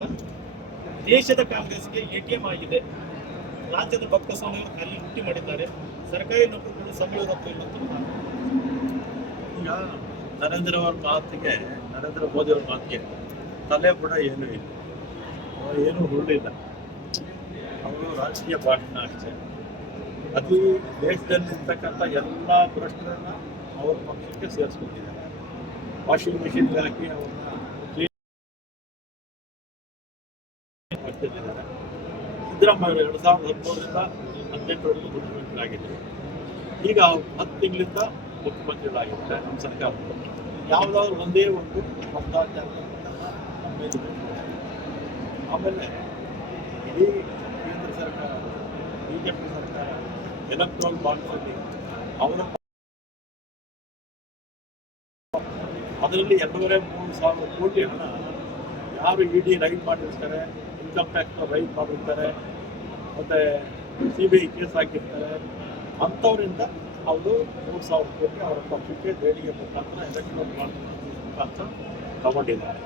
ದೇಶದ ಕಾಂಗ್ರೆಸ್ಗೆ ಎಟಿಎಂ ಆಗಿದೆ. ರಾಜ್ಯದ ಬೊಕ್ಕಸವನ್ನು ಅಲ್ಲಿ ಲೂಟಿ ಮಾಡಿದ್ದಾರೆ. ಸರ್ಕಾರಿ ನೌಕರರು ಸಂಬಳದ ಈಗ ನರೇಂದ್ರ ಮೋದಿ ಅವ್ರ ಮಾತಿಗೆ ತಲೆ ಕೂಡ ಏನೂ ಇಲ್ಲ, ಏನೂ ಹುರುಳಿಲ್ಲ. ಅವರು ರಾಜಕೀಯ ಭಾಷಣ ಅಷ್ಟೇ. ಅತಿ ದೇಶದಲ್ಲಿರ್ತಕ್ಕಂಥ ಎಲ್ಲ ಭ್ರಷ್ಟರನ್ನ ಅವ್ರ ಪಕ್ಷಕ್ಕೆ ಸೇರಿಸ್ಕೊಂಡಿದ್ದಾರೆ. ವಾಷಿಂಗ್ ಮಿಷಿನ್ಗೆ ಹಾಕಿ ಅವ್ರನ್ನ ಮಾಡ್ತಿದ್ದಾರೆ. ಸಿದ್ದರಾಮಯ್ಯ 2013ರಿಂದ 2018ವರೆಗೂ ಮುಖ್ಯಮಂತ್ರಿಗಳಾಗಿದ್ದರು. ಈಗ 10 ತಿಂಗಳಿಂದ ಮುಖ್ಯಮಂತ್ರಿಗಳಾಗಿದ್ದಾರೆ ನಮ್ಮ ಸರ್ಕಾರ. ಯಾವುದಾದ್ರು ಒಂದೇ ಒಂದು ಭ್ರಷ್ಟಾಚಾರ ಆಮೇಲೆ ಇಡೀ ಕೇಂದ್ರ ಸರ್ಕಾರ, ಬಿಜೆಪಿ ಸರ್ಕಾರ ಎಲೆಕ್ಟ್ರಾಲ್ ಬಾಂಡ್ಸಲ್ಲಿ ಅವರ ಅದರಲ್ಲಿ 2.5-3 ಸಾವಿರ ಕೋಟಿ ಹಣ ಯಾರು ಇಡಿ ರೈಡ್ ಮಾಡಿರ್ತಾರೆ, ಇನ್ಕಮ್ ಟ್ಯಾಕ್ಸ್ ರೈಡ್ ಮಾಡಿರ್ತಾರೆ, ಮತ್ತು CBI ಕೇಸ್ ಹಾಕಿರ್ತಾರೆ, ಅಂಥವರಿಂದ ಅವರು 3,000 ಕೋಟಿ ಅವರ ಪಕ್ಷಕ್ಕೆ ದೇಣಿಗೆ ಮುಖಾಂತರ ಎಲೆಕ್ಟ್ರಾಲ್ ಬಾಂಡ್ ಮುಖಾಂತರ ತಗೊಂಡಿದ್ದಾರೆ.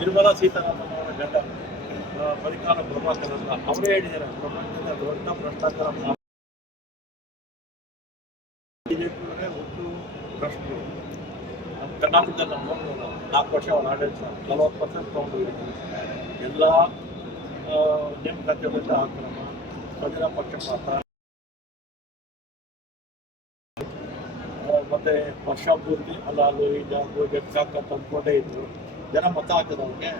ನಿರ್ಮಲಾ ಸೀತಾರಾಮನ್ ಅವರ ಗಂಡ ಬಳಿಕಾಲ ಪ್ರಭಾಕರ್ ಅಂತ ಅವರೇ ಹೇಳಿದ್ದಾರೆ, ಪ್ರಪಂಚದ ದೊಡ್ಡ ಭ್ರಷ್ಟಾಚಾರ ಬಿಜೆಪಿಯವರೇ ಒಟ್ಟು ಭ್ರಷ್ಟರು. ಕರ್ನಾಟಕದಲ್ಲಿ ನಾವು ನೋಡ್ಬೋದು, 4 ವರ್ಷ ಅವರ ಆಡಳಿತ 40% ತೊಗೊಂಡಿದ್ದೀವಿ. ಎಲ್ಲ ನೇಮಕಾತಿಗಳಿಂದ ಆಕ್ರಮ, ಪ್ರಜಾ ಪಕ್ಷಪಾತ, ಮತ್ತೆ ವರ್ಷ ಪೂರ್ತಿ ಅಲ್ಲಾಲು ಇಜಾಬು ಜಗ್ಸಾಕ ತಂದ್ಕೊಂಡೇ ಇದ್ರು. ಜನ ಮತ ಹಾಕಿದವ್ರಿಗೆ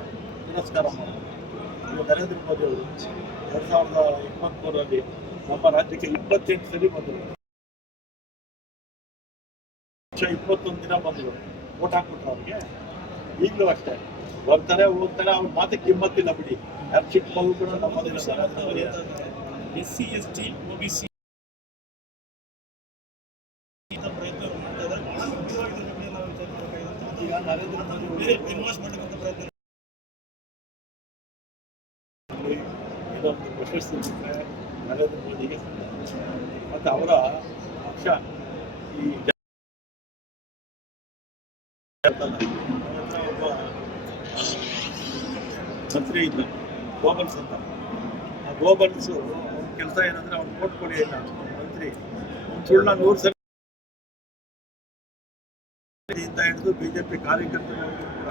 ತಿರಸ್ಕಾರ ಮಾಡಿದ್ರು. ಈಗ ನರೇಂದ್ರ ಮೋದಿ ಅವರು 2023ರಲ್ಲಿ ನಮ್ಮ ರಾಜ್ಯಕ್ಕೆ 28 ಸರಿ ಬಂದರು. 21 ದಿನ ಬಂದರು, ವೋಟ್ ಹಾಕ್ಬಿಟ್ರು ಅವ್ರಿಗೆ. ಈಗಲೂ ಅಷ್ಟೇ ಬರ್ತಾರೆ, ಹೋಗ್ತಾರೆ, ಅವ್ರ ಮಾತಕ್ಕೆ ಕಿಮ್ಮತ್ತಿಲ್ಲ ಬಿಡಿ. ಯಾರು ಚಿಕ್ಕ ಮಗು ಕೂಡ ನಮ್ಮದಿಲ್ಲ. SC ST OBC ಪ್ರಯತ್ನ ಮಾಡ್ತಾರೆ. ಈಗ ನರೇಂದ್ರ ಮೋದಿ ಇನ್ವೆಸ್ಟ್ ಮಾಡಬೇಕಂತ ಪ್ರಯತ್ನ ಇದೊಂದು ಪ್ರಶಸ್ತಿ ಸಿಕ್ಕರೆ ನರೇಂದ್ರ ಮೋದಿಗೆ ಮತ್ತು ಅವರ ಪಕ್ಷ ಈ ಒಬ್ಬ ಮಂತ್ರಿ ಇದ್ದ ಗೋಬಲ್ಸ್ ಅಂತ. ಆ ಗೋಬಲ್ಸು ಅವ್ನ ಕೆಲಸ ಏನಂದ್ರೆ ಅವ್ನು ವೋಟ್ ಕೊಡಿ ಇಲ್ಲ ಮಂತ್ರಿ ಒಂದು ಸುಳ್ಳ 100 ಸಲ ಇಂದ ಹಿಡಿದು ಬಿಜೆಪಿ ಕಾರ್ಯಕರ್ತರು ಕೂಡ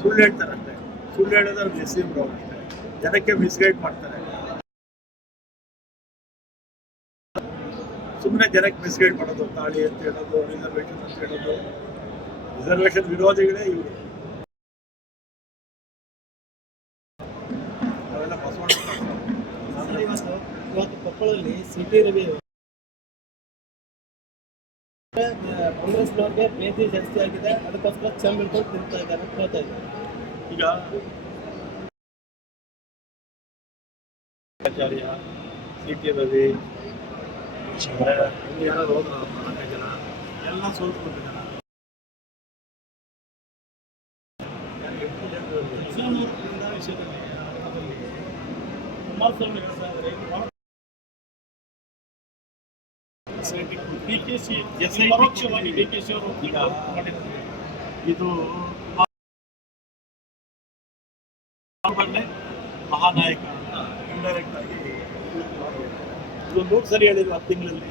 ಸುಳ್ಳು ಹೇಳ್ತಾರಷ್ಟೇ. ಸುಳ್ಳು ಹೇಳಿದ್ರೆ ಮಿಸ್ಸಿಂಗ್ ಅಷ್ಟೇ, ಜನಕ್ಕೆ ಮಿಸ್ಗೈಡ್ ಮಾಡ್ತಾರೆ. ಸುಮ್ಮನೆ ಜನಕ್ಕೆ ಮಿಸ್ಗೈಡ್ ಮಾಡೋದು, ತಾಳಿ ಅಂತ ಹೇಳೋದು, ರಿಸರ್ವೇಷನ್ ಅಂತ ಹೇಳೋದು. ರಿಸರ್ವೇಷನ್ ವಿರೋಧಿಗಳೇ ಇವರು. ಅವೆಲ್ಲ ಬಸವಣ್ಣ. ಇವತ್ತು ಕೊಪ್ಪಳದಲ್ಲಿ CT ರವಿ ಕಾಂಗ್ರೆಸ್ನವ್ರಿಗೆ ಪ್ರೀತಿ ಜಾಸ್ತಿ ಆಗಿದೆ, ಅದಕ್ಕೋಸ್ಕರ ಚಂಬ್ ಹಿಡ್ಕೊಂಡು ತಿಂತಾ ಇದ್ದಾರೆ ಅಂತ ಹೇಳ್ತಾ ಇದ್ದಾರೆ. ಈಗ ಆಚಾರ್ಯ, CT ರವಿ, ಯಾರು ಹೋದ್ರು 4 ಜನ ಎಲ್ಲ ಸೋಲ್ಕೊಂಡಿದ್ದಾರೆ. ಪರೋಕ್ಷವಾಗಿ DKC ಅವರು ಈಗ ಇದು ಮಹಾನಾಯಕ ಇಂಡೈರೆಕ್ಟ್ ಆಗಿ ಇದು 100 ಸರಿ ಹೇಳಿದ್ರು 10 ತಿಂಗಳಲ್ಲಿ.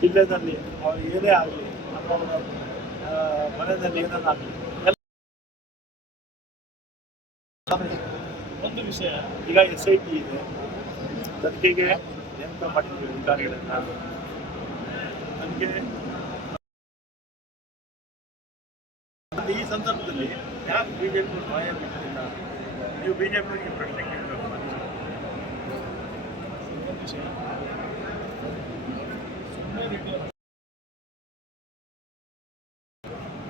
ಜಿಲ್ಲೆಯಲ್ಲಿ ಅವ್ರು ಏನೇ ಆಗಲಿ ಅಥವಾ ಮನೆಯಲ್ಲಿ ಏನಾಗಲಿ ಒಂದು ವಿಷಯ, ಈಗ SIT ಇದೆ, ತನಿಖೆಗೆ ನೇಮಕ ಮಾಡಿದ್ದೀವಿ ಅಧಿಕಾರಿಗಳನ್ನ. ನನಗೆ ಈ ಸಂದರ್ಭದಲ್ಲಿ ಯಾಕೆ ಬಿಜೆಪಿ ಸಹಾಯ ಬಿಟ್ಟಿಲ್ಲ? ನೀವು ಬಿಜೆಪಿಗೆ ಪ್ರಶ್ನೆ ಕೇಳಬೇಕು.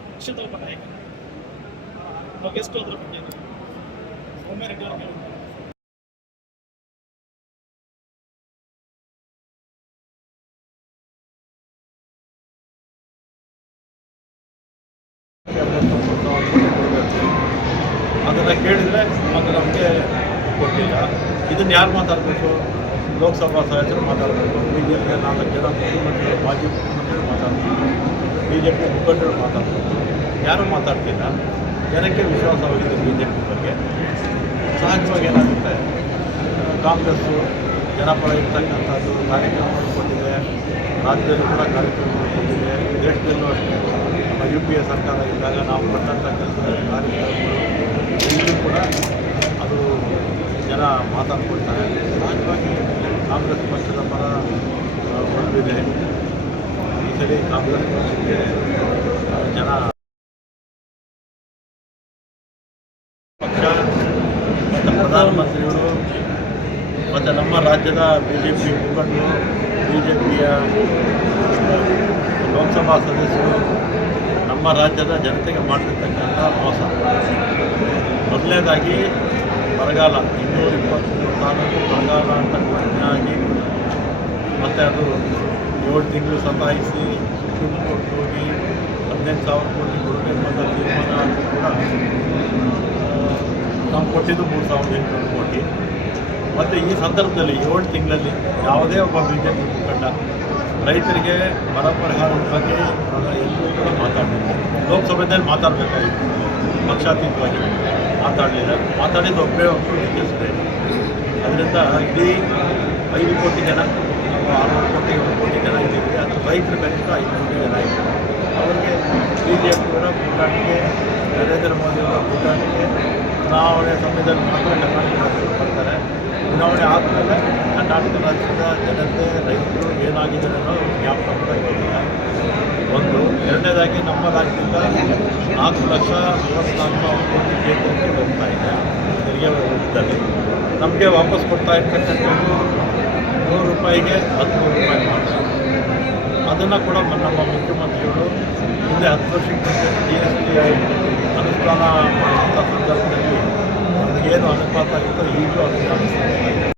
ಪಕ್ಷದ ಒಬ್ಬ ನಾಯಕ ನಾವು ಗೆಸ್ಟ್ ಹೋದ್ರ ಬಗ್ಗೆ ಸೌಮ್ಯ ರೆಡ್ಡಿ ಅವ್ರಿಗೆ ಅದನ್ನು ಕೇಳಿದರೆ ಅದು ನಮಗೆ ಕೊಟ್ಟಿಲ್ಲ. ಇದನ್ನು ಯಾರು ಮಾತಾಡಬೇಕು? ಲೋಕಸಭಾ ಸದಸ್ಯರು ಮಾತಾಡಬೇಕು, BJP 4 ಜನ ಮುಖ್ಯಮಂತ್ರಿಗಳು, ಮಾಜಿ ಮುಖ್ಯಮಂತ್ರಿಗಳು ಮಾತಾಡಬೇಕು. ಜೆ ಪಿ ಮುಖಂಡರು ಮಾತಾಡ್ತಾರೆ, ಯಾರೂ ಮಾತಾಡ್ತಿಲ್ಲ. ಜನಕ್ಕೆ ವಿಶ್ವಾಸವಾಗಿದೆ ಬಿ ಜೆ ಪಿ ಬಗ್ಗೆ. ಸಹಜವಾಗಿ ಏನಾಗುತ್ತೆ, ಕಾಂಗ್ರೆಸ್ಸು ಜನಪರ ಇರ್ತಕ್ಕಂಥದ್ದು ಕಾರ್ಯಕ್ರಮಗಳು ಕೊಟ್ಟಿದೆ, ರಾಜ್ಯದಲ್ಲೂ ಕೂಡ ಕಾರ್ಯಕ್ರಮಗಳು ಕೊಟ್ಟಿದೆ, ದೇಶದಲ್ಲೂ ಅಷ್ಟೇ. ನಮ್ಮ ಯು ಪಿ ಎ ಸರ್ಕಾರ ಇದ್ದಾಗ ನಾವು ಕೊಟ್ಟಂಥ ಕೆಲಸ ಕಾರ್ಯಕ್ರಮಗಳು ಎಲ್ಲೂ ಕೂಡ ಅದು ಜನ ಮಾತಾಡ್ಕೊಳ್ತಾರೆ. ಸಹಜವಾಗಿ ಕಾಂಗ್ರೆಸ್ ಪಕ್ಷದ ಪರ ಒಲವಿದೆ. ಈ ಸರಿ ಕಾಂಗ್ರೆಸ್ ಪಕ್ಷಕ್ಕೆ ಜನ ಪಕ್ಷ ಮತ್ತು ಪ್ರಧಾನಮಂತ್ರಿಗಳು ಮತ್ತು ನಮ್ಮ ರಾಜ್ಯದ ಬಿ ಜೆ ಪಿ ಮುಖಂಡರು, ಬಿ ಜೆ ಪಿಯ ಲೋಕಸಭಾ ಸದಸ್ಯರು ನಮ್ಮ ರಾಜ್ಯದ ಜನತೆಗೆ ಮಾಡಿರ್ತಕ್ಕಂಥ ಮೋಸ. ಮೊದಲನೇದಾಗಿ ಬರಗಾಲ, 223 ತಾಲೂಕು ಬರಗಾಲ ಅಂತ ಘೋಷಣೆಯಾಗಿ ಮತ್ತು ಅದು 7 ತಿಂಗಳು ಸತಾಯಿಸಿ ಸುಪ್ರೀಂ ಕೋರ್ಟ್ ಹೋಗಿ 15,000 ಕೋಟಿ ಕೊಡಬೇಕು ಅಂತ ತೀರ್ಮಾನ ಆದರೂ ಕೂಡ ನಾವು ಕೊಟ್ಟಿದ್ದು 3,800 ಕೋಟಿ. ಮತ್ತು ಈ ಸಂದರ್ಭದಲ್ಲಿ 7 ತಿಂಗಳಲ್ಲಿ ಯಾವುದೇ ಒಬ್ಬ ಬಿ ಜೆ ಪಿ ಮುಖಂಡ ರೈತರಿಗೆ ಬರ ಪರಿಹಾರದ ಬಗ್ಗೆ ಎಲ್ಲರೂ ಕೂಡ ಮಾತಾಡಲಿಲ್ಲ. ಲೋಕಸಭೆಯಲ್ಲಿ ಮಾತಾಡಬೇಕಾಗಿತ್ತು, ಪಕ್ಷಾತೀತವಾಗಿ ಮಾತಾಡಲಿಲ್ಲ. ಮಾತಾಡಿದ್ದು ಒಬ್ಬರೇ ನಿಲ್ಲಿಸಿದೆ. ಅದರಿಂದ ಇಡೀ 5 ಕೋಟಿ ಜನ, ನಾವು 6 ಕೋಟಿ 7 ಕೋಟಿ ಜನ ಇದ್ದೀವಿ. ಅದು ರೈತರ ಕನಿಷ್ಠ 5 ಕೋಟಿ ಜನ ಇದ್ದಾರೆ. ಅವರಿಗೆ ಬಿ ಜೆ ಪಿಯವರ ಕೂಟಾಟಿಕೆ, ನರೇಂದ್ರ ಮೋದಿಯವರ ಕೂಟಾಟಿಕೆ, ಚುನಾವಣೆ ಸಮಯದಲ್ಲಿ ಮಾತ್ರ ಕರ್ನಾಟಕ ರಾಜ್ಯಕ್ಕೆ ಬರ್ತಾರೆ. ಚುನಾವಣೆ ಆದಮೇಲೆ ಕರ್ನಾಟಕ ರಾಜ್ಯದ ಜನತೆ, ರೈತರು ಏನಾಗಿದೆ ಅನ್ನೋದು ಜ್ಞಾಪಕ ಕೂಡ ಇರೋದಿಲ್ಲ. ಒಂದು. ಎರಡನೇದಾಗಿ ನಮ್ಮ ರಾಜ್ಯದಿಂದ 4,34,000 ಕೋಟಿ ಕೇಂದ್ರಕ್ಕೆ ಹೋಗ್ತಾ ಇದೆ ತೆರಿಗೆ ವ್ಯವಸ್ಥೆಯಲ್ಲಿ. ನಮಗೆ ವಾಪಸ್ ಕೊಡ್ತಾ ಇರ್ತಕ್ಕಂಥದ್ದು ₹100ಗೆ 13 ರೂಪಾಯಿ ಮಾತ್ರ. ಅದನ್ನು ಕೂಡ ನಮ್ಮ ಮುಖ್ಯಮಂತ್ರಿಗಳು ಹಿಂದೆ 10 ವರ್ಷಕ್ಕೆ GST ಅನುಷ್ಠಾನ ಮಾಡುವಂಥ ಸಂದರ್ಭದಲ್ಲಿ ನಮಗೇನು ಅನುಪಾತ ಇತ್ತೋ ಈಗಲೂ ಅದಕ್ಕೆ ಅನುಷ್ಠಾನ